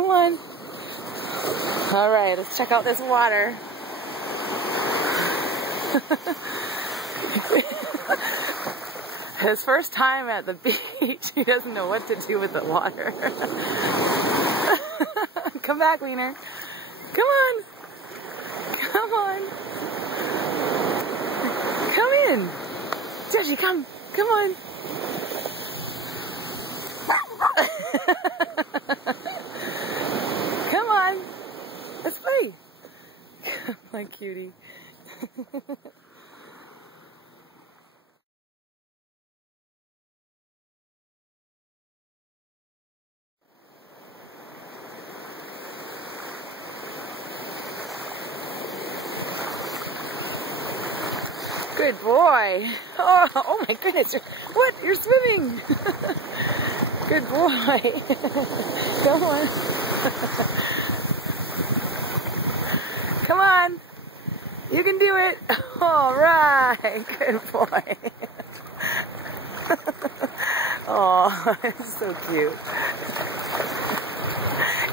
Come on. All right, let's check out this water. His first time at the beach, he doesn't know what to do with the water. Come back, Wiener. Come on. Come on. Come in. Jesse, come. Come on. Come on. Let's play. My cutie. Good boy. Oh my goodness. What? You're swimming. Good boy. Come on. Come on. You can do it. All right. Good boy. Oh, it's so cute.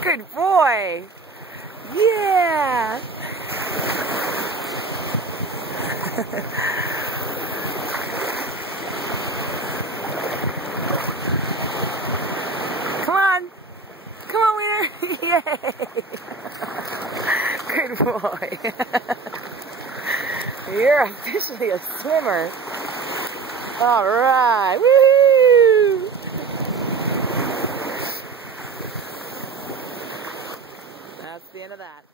Good boy. Yeah. Come on. Come on, Wiener. Yay. Good boy. You're officially a swimmer. All right. Woo! That's the end of that.